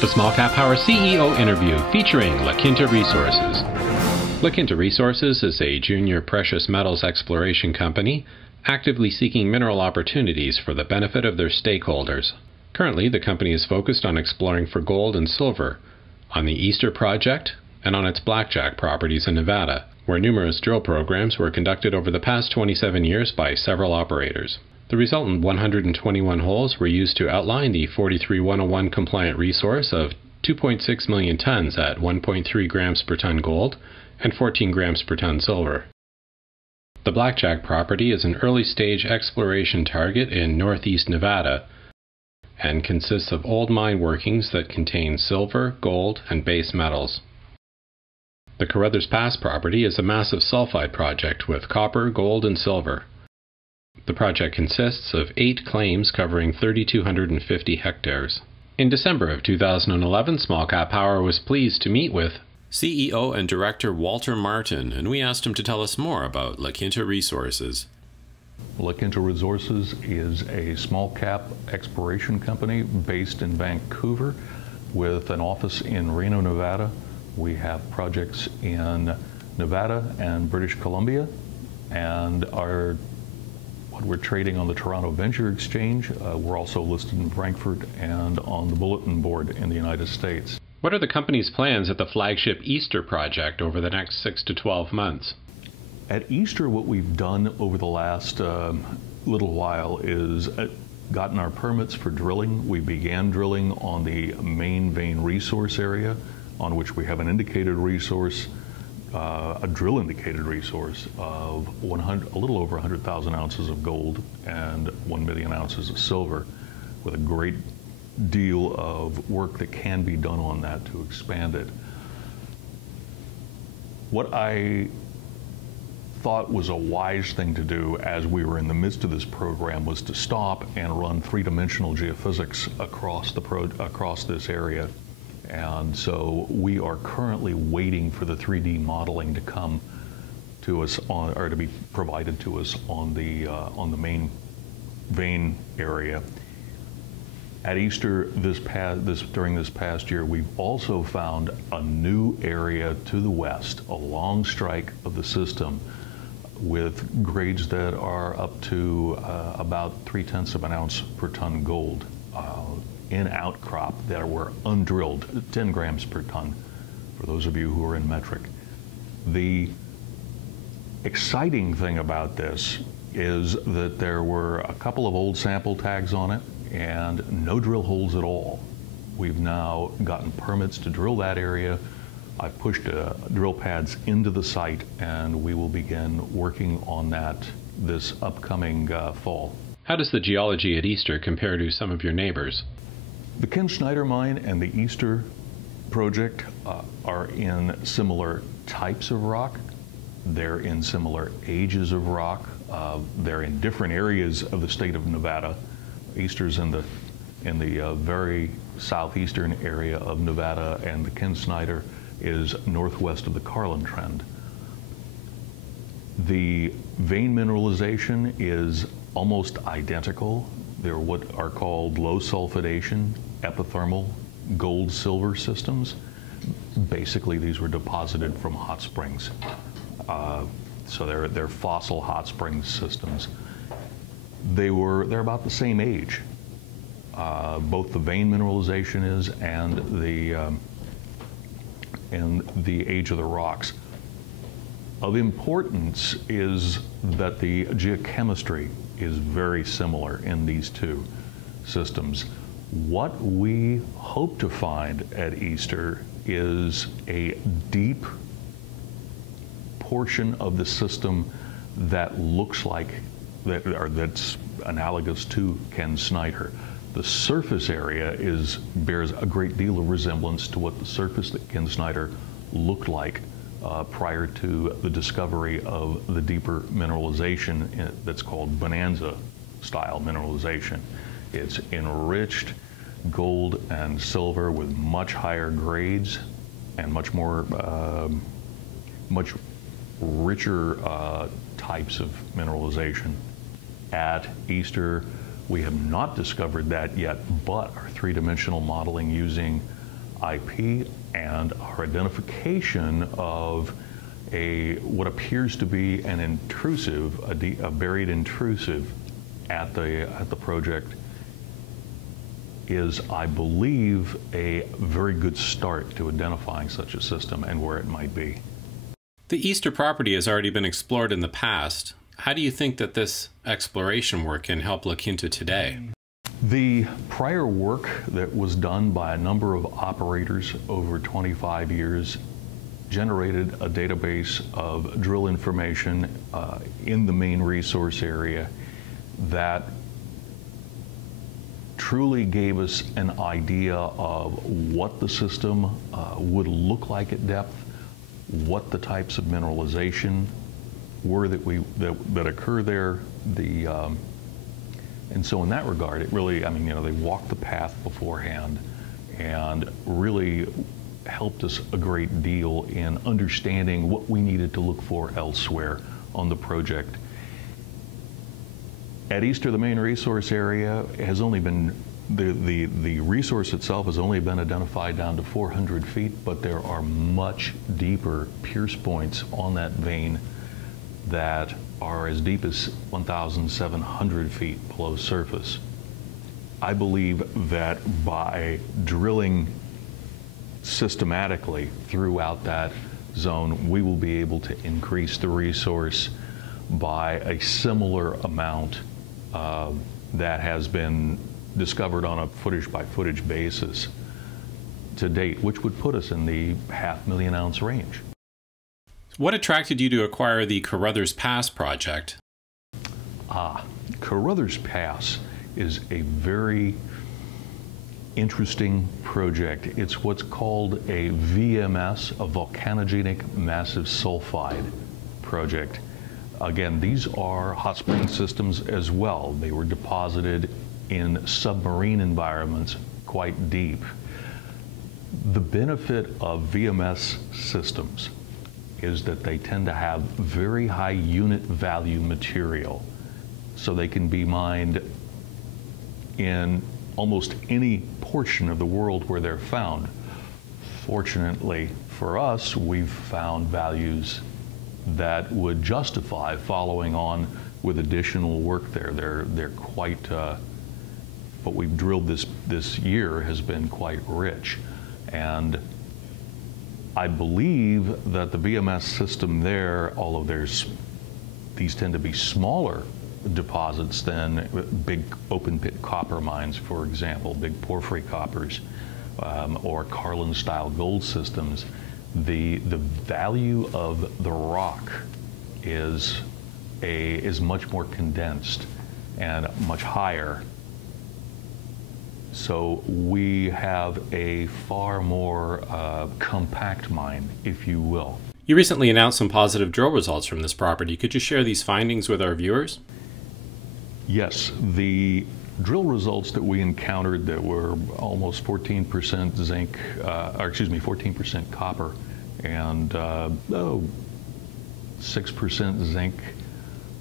The Smallcappower CEO interview featuring La Quinta Resources. La Quinta Resources is a junior precious metals exploration company actively seeking mineral opportunities for the benefit of their stakeholders. Currently, the company is focused on exploring for gold and silver on the Easter project and on its blackjack properties in Nevada, where numerous drill programs were conducted over the past 27 years by several operators. The resultant 121 holes were used to outline the 43101 compliant resource of 2.6 million tons at 1.3 grams per ton gold and 14 grams per ton silver. The blackjack property is an early-stage exploration target in northeast Nevada and consists of old mine workings that contain silver, gold, and base metals. The Carruthers Pass property is a massive sulfide project with copper, gold, and silver. The project consists of 8 claims covering 3,250 hectares. In December of 2011, Smallcappower was pleased to meet with CEO and Director Walter Martin, and we asked him to tell us more about La Quinta Resources. La Quinta Resources is a small cap exploration company based in Vancouver with an office in Reno, Nevada. We have projects in Nevada and British Columbia, and we're trading on the Toronto Venture Exchange. We're also listed in Frankfurt and on the Bulletin Board in the United States. What are the company's plans at the flagship Easter project over the next 6 to 12 months? At Easter, what we've done over the last little while is gotten our permits for drilling. We began drilling on the main vein resource area, on which we have an indicated resource, a drill indicated resource of a little over 100,000 ounces of gold and 1 million ounces of silver, with a great deal of work that can be done on that to expand it. What I thought was a wise thing to do as we were in the midst of this program was to stop and run three-dimensional geophysics across this area. And so we are currently waiting for the 3D modeling to come to us or to be provided to us on the main vein area. At Easter during this past year, we've also found a new area to the west, a long strike of the system, with grades that are up to about 0.3 of an ounce per ton gold. In outcrop that were undrilled, 10 grams per ton, for those of you who are in metric. The exciting thing about this is that there were a couple of old sample tags on it and no drill holes at all. We've now gotten permits to drill that area. I've pushed drill pads into the site, and we will begin working on that this upcoming fall. How does the geology at Easter compare to some of your neighbors? The Ken Snyder mine and the Easter project are in similar types of rock. They're in similar ages of rock. They're in different areas of the state of Nevada. Easter's in the very southeastern area of Nevada, and the Ken Snyder is northwest of the Carlin Trend. The vein mineralization is almost identical. They're what are called low sulfidation epithermal gold-silver systems. Basically, these were deposited from hot springs. So they're fossil hot springs systems. They're about the same age. Both the vein mineralization is and the age of the rocks. Of importance is that the geochemistry is very similar in these two systems. What we hope to find at Easter is a deep portion of the system that looks like that's analogous to Ken Snyder. The surface area bears a great deal of resemblance to what the surface that Ken Snyder looked like prior to the discovery of the deeper mineralization that's called bonanza style mineralization. It's enriched gold and silver with much higher grades and much richer types of mineralization. At Easter, we have not discovered that yet, but our three-dimensional modeling using IP and our identification of what appears to be an intrusive, a buried intrusive at the project is, I believe, a very good start to identifying such a system and where it might be. The Easter property has already been explored in the past. How do you think that this exploration work can help La Quinta today? The prior work that was done by a number of operators over 25 years generated a database of drill information in the main resource area that truly gave us an idea of what the system would look like at depth, what the types of mineralization were that occur there. And so in that regard, it really, I mean, you know, they walked the path beforehand and really helped us a great deal in understanding what we needed to look for elsewhere on the project. At Easter, the main resource area has only been, the resource itself has only been identified down to 400 feet, but there are much deeper pierce points on that vein that are as deep as 1,700 feet below surface. I believe that by drilling systematically throughout that zone, we will be able to increase the resource by a similar amount that has been discovered on a footage by footage basis to date, which would put us in the 500,000 ounce range. What attracted you to acquire the Carruthers Pass project? Carruthers Pass is a very interesting project. It's what's called a VMS, a volcanogenic massive sulfide project. Again, these are hot spring systems as well. They were deposited in submarine environments quite deep. The benefit of VMS systems is that they tend to have very high unit value material, so they can be mined in almost any portion of the world where they're found. Fortunately for us, we've found values that would justify following on with additional work there. They're quite, what we've drilled this year has been quite rich. And I believe that the VMS system there, although these tend to be smaller deposits than big open pit copper mines, for example, big porphyry coppers, or Carlin style gold systems, the value of the rock is much more condensed and much higher. So we have a far more compact mine, if you will. You recently announced some positive drill results from this property. Could you share these findings with our viewers? Yes, the drill results that we encountered that were almost 14% zinc, 14% copper and 6% zinc,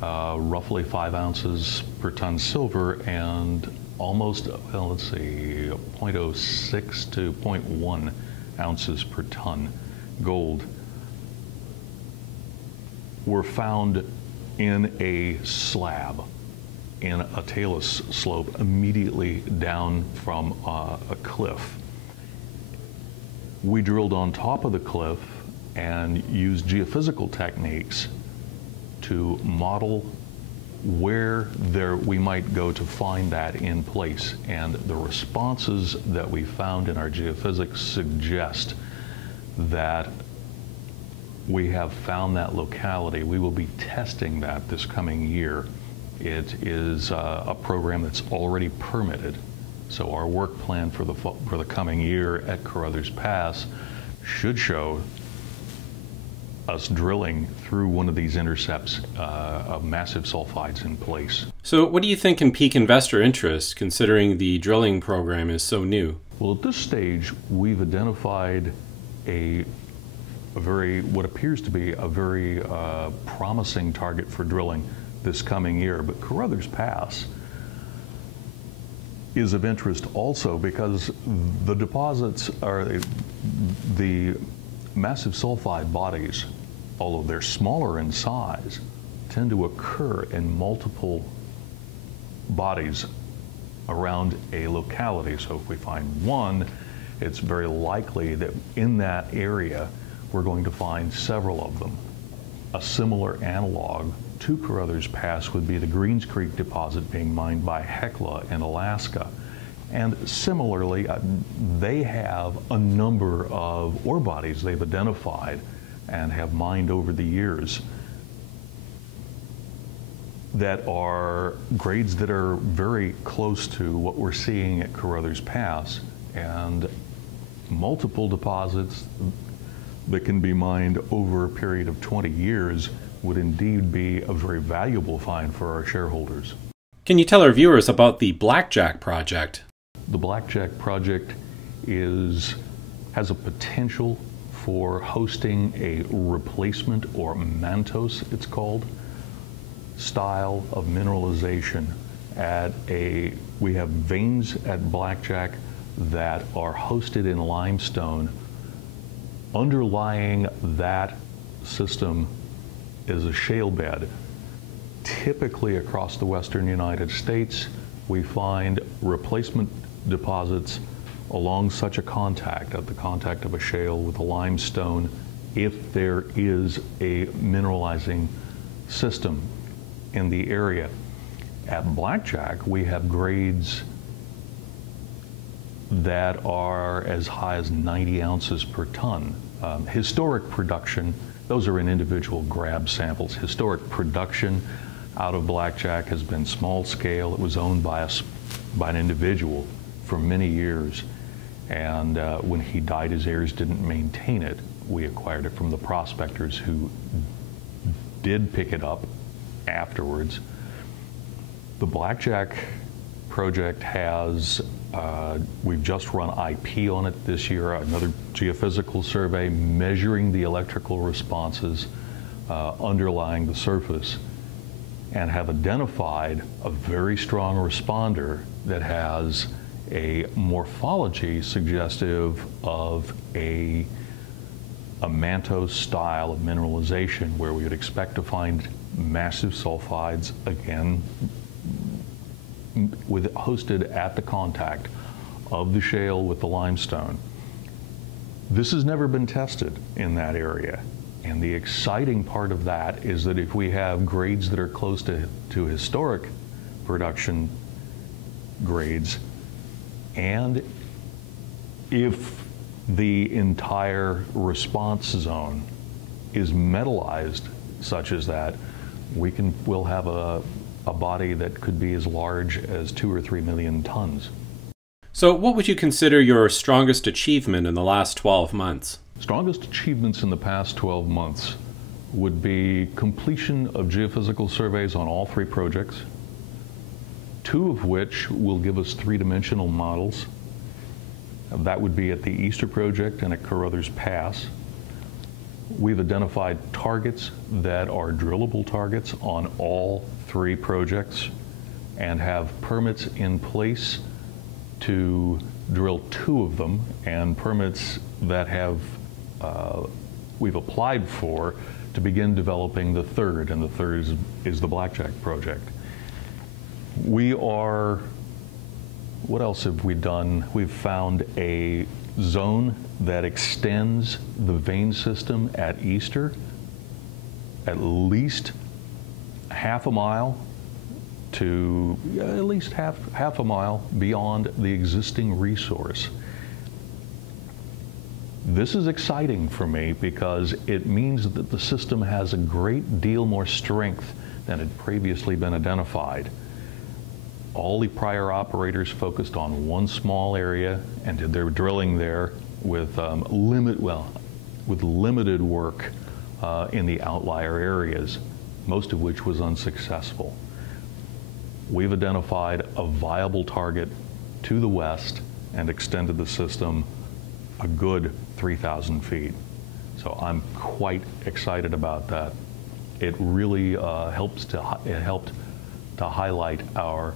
roughly 5 ounces per ton silver, and almost, well, let's see, 0.06 to 0.1 ounces per ton gold were found in a slab in a talus slope immediately down from a cliff. We drilled on top of the cliff and used geophysical techniques to model where we might go to find that in place. And the responses that we found in our geophysics suggest that we have found that locality. We will be testing that this coming year. It is a program that's already permitted. So our work plan for the coming year at Carruthers Pass should show us drilling through one of these intercepts of massive sulfides in place. So what do you think can pique investor interest, considering the drilling program is so new? Well, at this stage, we've identified what appears to be a very promising target for drilling this coming year. But Carruthers Pass is of interest also because the deposits are the massive sulfide bodies, although they're smaller in size, tend to occur in multiple bodies around a locality. So if we find one, it's very likely that in that area we're going to find several of them. A similar analog to Carruthers Pass would be the Greens Creek deposit being mined by Hecla in Alaska. And similarly, they have a number of ore bodies they've identified and have mined over the years that are grades that are very close to what we're seeing at Carruthers Pass, and multiple deposits that can be mined over a period of 20 years would indeed be a very valuable find for our shareholders. Can you tell our viewers about the Blackjack project? The Blackjack project has a potential for hosting a replacement, or mantos it's called, style of mineralization we have veins at Blackjack that are hosted in limestone. Underlying that system is a shale bed. Typically across the western United States, we find replacement deposits along such a contact, at the contact of a shale with a limestone, if there is a mineralizing system in the area. At Blackjack, we have grades that are as high as 90 ounces per ton. Historic production, those are in individual grab samples. Historic production out of Blackjack has been small scale. It was owned by an individual for many years, and when he died, his heirs didn't maintain it. We acquired it from the prospectors who did pick it up afterwards. The Blackjack project has, we've just run IP on it this year, another geophysical survey measuring the electrical responses underlying the surface, and have identified a very strong responder that has a morphology suggestive of a manto style of mineralization, where we would expect to find massive sulfides, again, hosted at the contact of the shale with the limestone. This has never been tested in that area. And the exciting part of that is that if we have grades that are close to historic production grades, and if the entire response zone is metallized such as that, we'll have a body that could be as large as 2 or 3 million tons. So what would you consider your strongest achievement in the last 12 months? Strongest achievements in the past 12 months would be completion of geophysical surveys on all 3 projects, 2 of which will give us 3-dimensional models. That would be at the Easter project and at Carruthers Pass. We've identified targets that are drillable targets on all 3 projects and have permits in place to drill 2 of them, and permits that we've applied for to begin developing the 3rd, and the 3rd is the Blackjack project. What else have we done? We've found a zone that extends the vein system at Easter at least half a mile to at least half a mile beyond the existing resource. This is exciting for me because it means that the system has a great deal more strength than had previously been identified. All the prior operators focused on one small area and did their drilling there with limited work in the outlier areas, most of which was unsuccessful. We've identified a viable target to the west and extended the system a good 3,000 feet. So I'm quite excited about that. It really helped to highlight our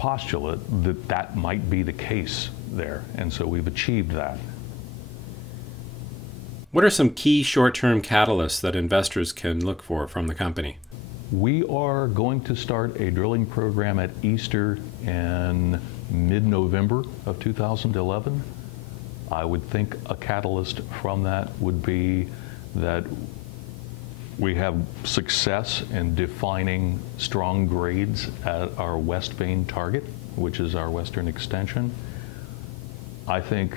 postulate that that might be the case there, and so we've achieved that. What are some key short-term catalysts that investors can look for from the company? We are going to start a drilling program at Easter in mid-November of 2011. I would think a catalyst from that would be that we have success in defining strong grades at our west vein target, which is our western extension. I think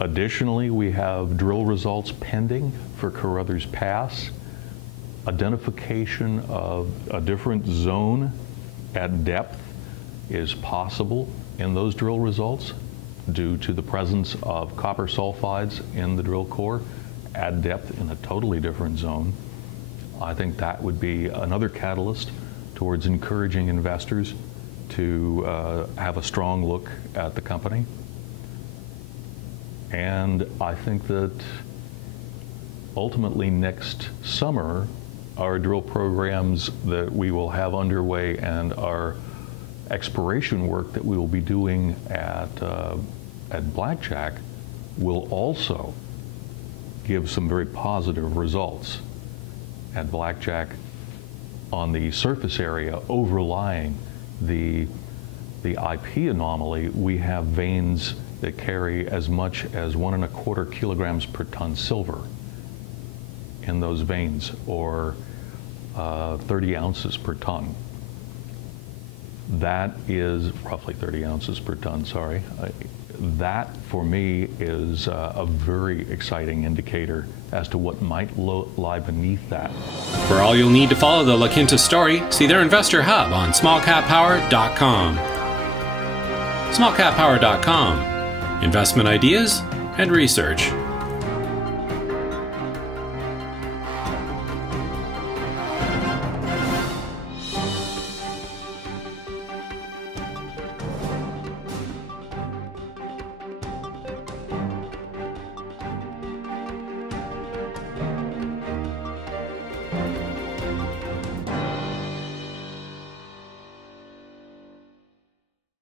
additionally we have drill results pending for Carruthers Pass. Identification of a different zone at depth is possible in those drill results due to the presence of copper sulfides in the drill core at depth in a totally different zone. I think that would be another catalyst towards encouraging investors to have a strong look at the company. And I think that ultimately next summer, our drill programs that we will have underway and our exploration work that we will be doing at Blackjack will also give some very positive results. At Blackjack, on the surface area overlying the IP anomaly, we have veins that carry as much as 1.25 kilograms per ton silver in those veins, or 30 ounces per ton. That is roughly 30 ounces per ton, sorry. That, for me, is a very exciting indicator as to what might lie beneath that. For all you'll need to follow the La Quinta story, see their investor hub on smallcappower.com. smallcappower.com. Investment ideas and research.